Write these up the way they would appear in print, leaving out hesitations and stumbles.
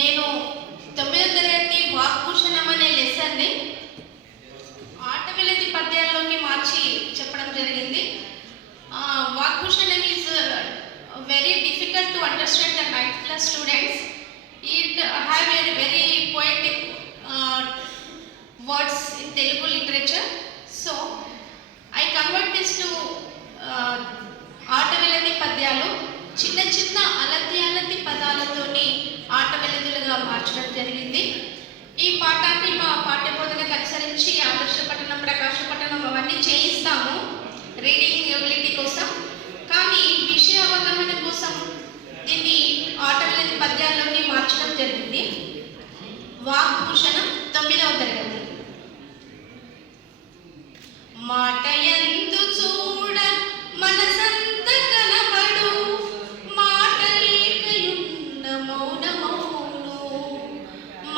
నేను 9వ తరగతి వాక్భూషణం అనే లెసన్ని ఆట వెలది పద్యాల్లోకి మార్చి చెప్పడం జరిగింది. వాక్భూషణం is very difficult to understand the 9th class students. It have a very poetic words in Telugu literature. So I convert this to ఆట వెలది పద్యాలు. చిన్న చిన్న అలతి పదాలతోని ఆట వెలదులుగా మార్చడం జరిగింది. ఈ పాఠాన్ని మా పాఠ్యబోధనకు అనుసరించి ఆదర్శ పఠనం, ప్రకాశ పఠనం అవన్నీ చేయిస్తాము రీడింగ్ ఎబిలిటీ కోసం. కానీ విషయ అవగాహన కోసం దీన్ని ఆట వెలది పద్యాల్లోకి మార్చడం జరిగింది. వాక్భూషణం 9వ తరగతి. మాట ఎందు చూడ మనసంత కనబడు, మాట లేకయున్న మౌనమౌను,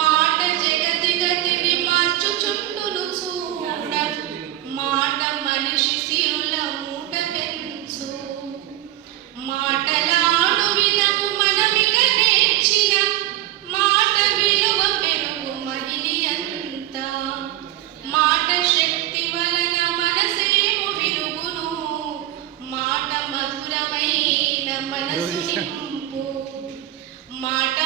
మాట జగతి గతిని మార్చుచుండును చూడ, మాట మనిషి సిరుల మూట పెంచు, మాటలాడు విధము మనమిక నేర్చిన, మాట విలువ పెరుగు మహిళ అంతా, మాట శక్తి వలన మనసేము విరుగును, మాట మధురమైన మనసు నింపు, మాట